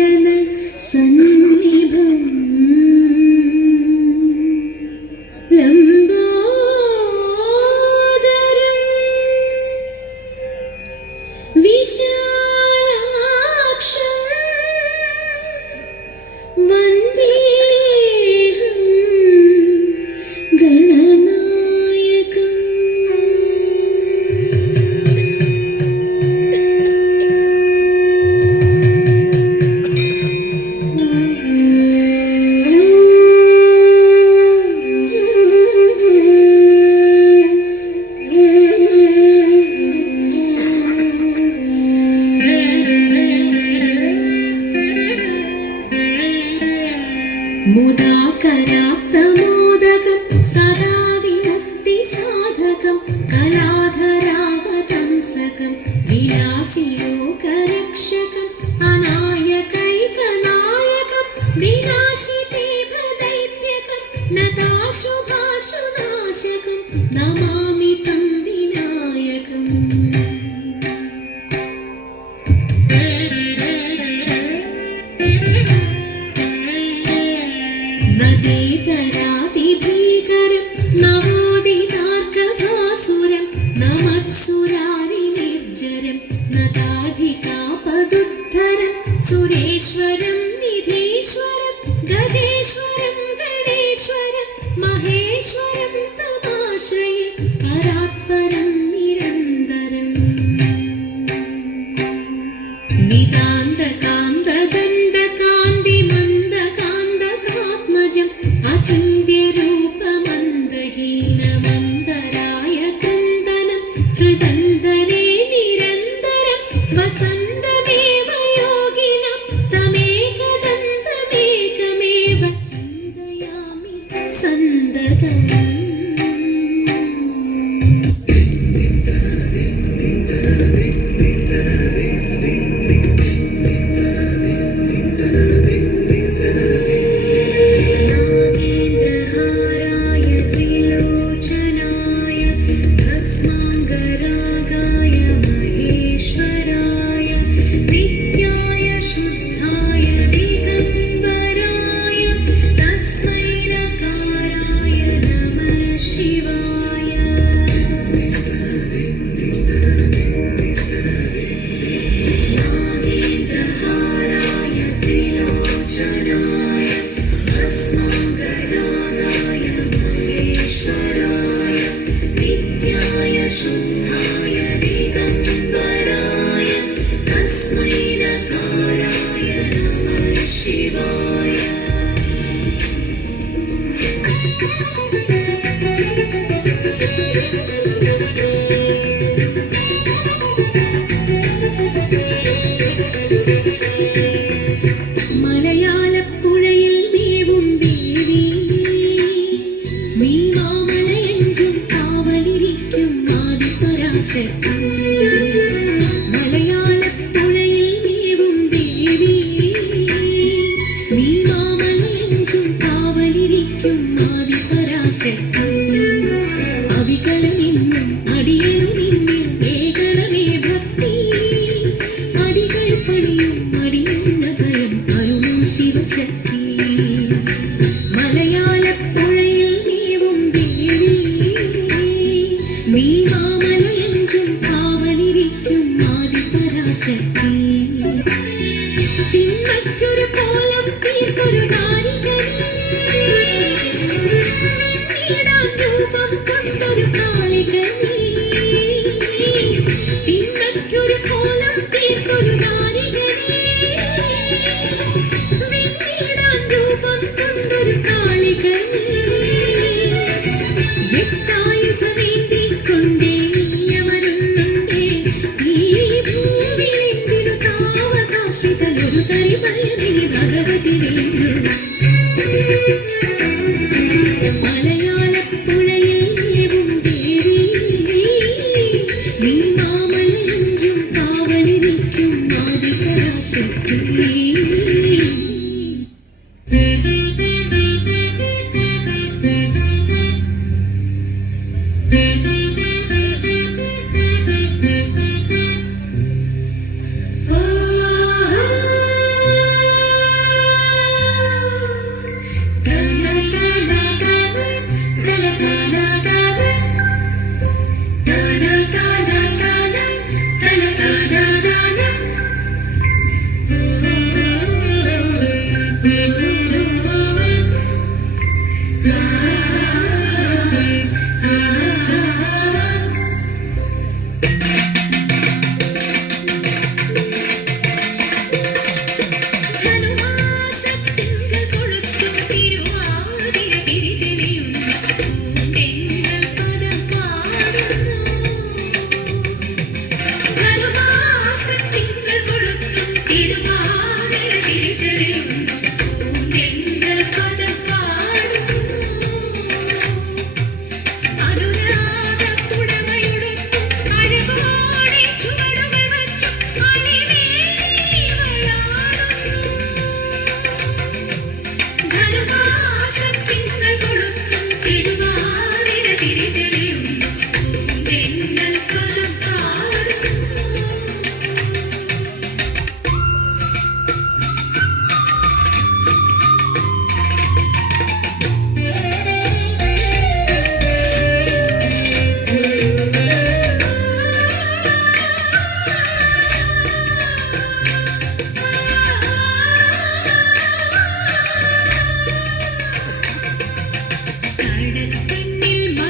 Imagina ഗജേശ്വരം ഗണേശ്വരം Maheshwaram Yeah.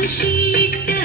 காஷியிட்ட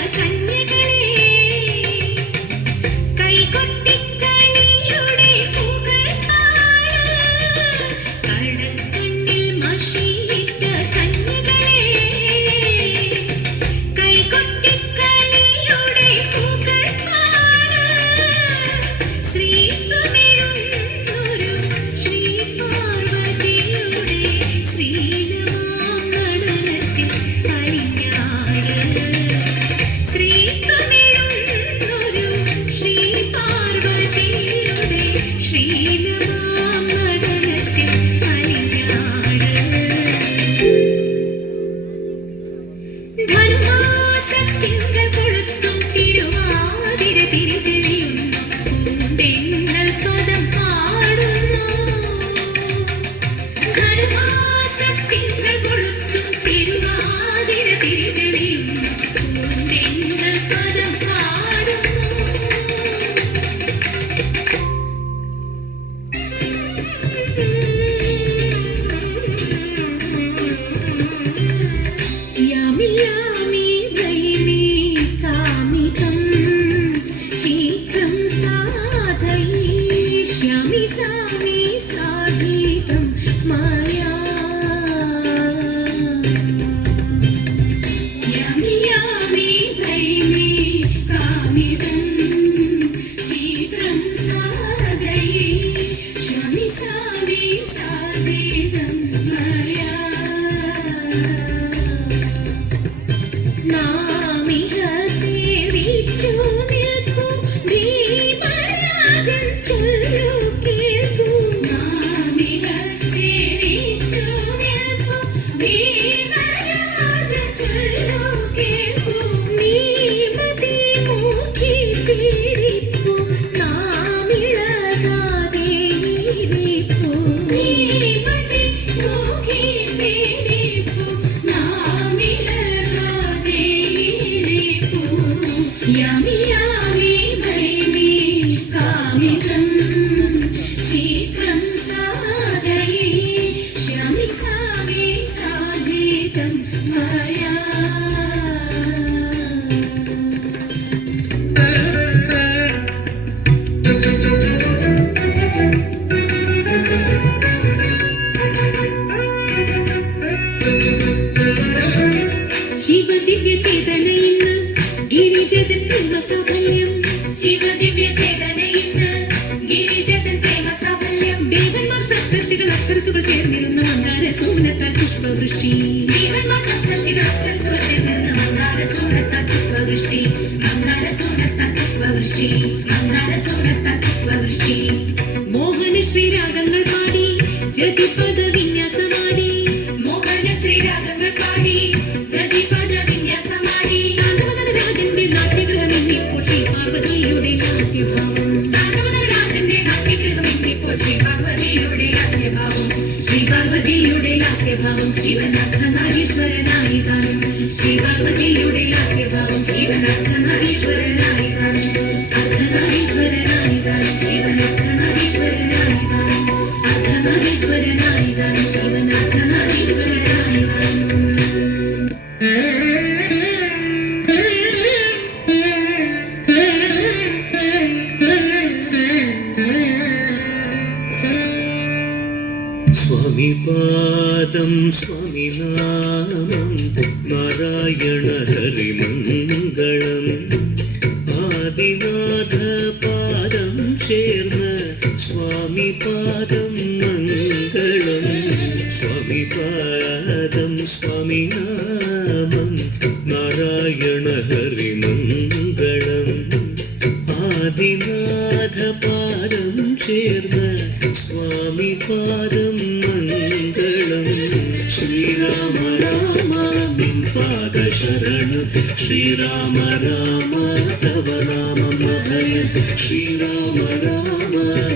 Sadi, Sadi. ദേഹം മായാ സപ്തർഷികൾ അപ്സരസുകൾ ചേർന്നിരുന്ന മന്ദാര സോമനത്താൽ പുഷ്പവൃഷ്ടി സപ്തർഷികൾ അപ്സരസുകൾ ചേർന്നിരുന്ന മന്ദാര സോമനത്താൽ പുഷ്പവൃഷ്ടി മന്ദാര സോമനത്താൽ പുഷ്പവൃഷ്ടി മന്ദാര സോമനത്താൽ പുഷ്പവൃഷ്ടി. മോഹന ശ്രീരാഗങ്ങൾ പാടി ജതിപദ ലാസ്യഭാവം ശിവൻ അർദ്ധനാരീശ്വരനായി താനും ശ്രീ പാർവതിയുടെ ലാസ്യഭാവം ശിവൻ സ്വാമി നാമം നാരായണ ഹരിമംഗളം ആദിനാഥ പാദം ചേർന്ന് സ്വാമി പാദം മംഗളം സ്വാമി പാദം സ്വാമി നാമം നാരായണ ഹരിമംഗളം शरणत् श्रीराम राम तव नाम मदयत् श्रीराम राम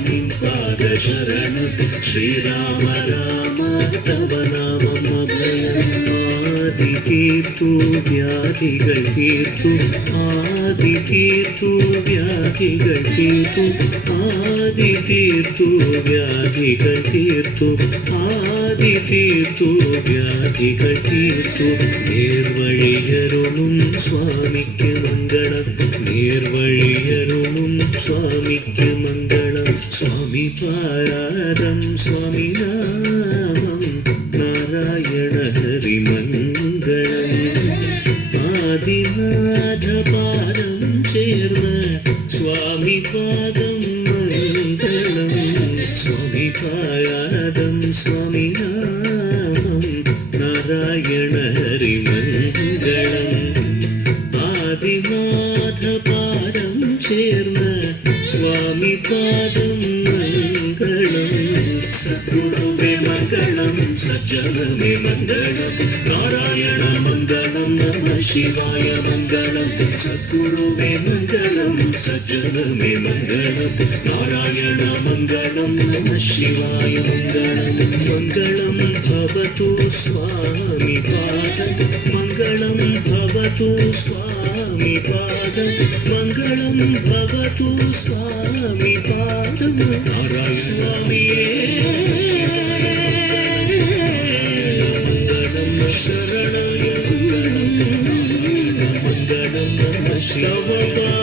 निम्पाद शरणत् श्रीराम राम तव नाम मदयत् ആദി തീർത്തു വ്യാധികൾ തീർത്തു. ആദി തീർത്തു വ്യാധികൾ തീർത്തു. ആദി തീർത്തു വ്യാധികൾ തീർത്തു. ആദി തീർത്തു വ്യാധികൾ തീർത്തു. നേർവഴിയരുളും സ്വാമിക്ക് മംഗളം. നേർവഴിയരുളും സ്വാമിക്ക് മംഗളം. സ്വാമി പാരാദം സ്വാമി പാദം സ്വാമി നാമം നാരായണ ഹരിമംഗളം മംഗളം സജ്ജനമേ മംഗളം നാരായണ മംഗളം നമ ശിവായ മംഗളം സദ്ഗുരുവേ മംഗളം സജ്ജനമേ മംഗളം നാരായണ മംഗളം നമ ശിവായ മംഗളം മംഗളം ഭവതു സ്വാമി പാദം മംഗളം ഭവതു സ്വാമി പാദം മംഗളം ഭവതു സ്വാമി പാദം നാരായണ മംഗളം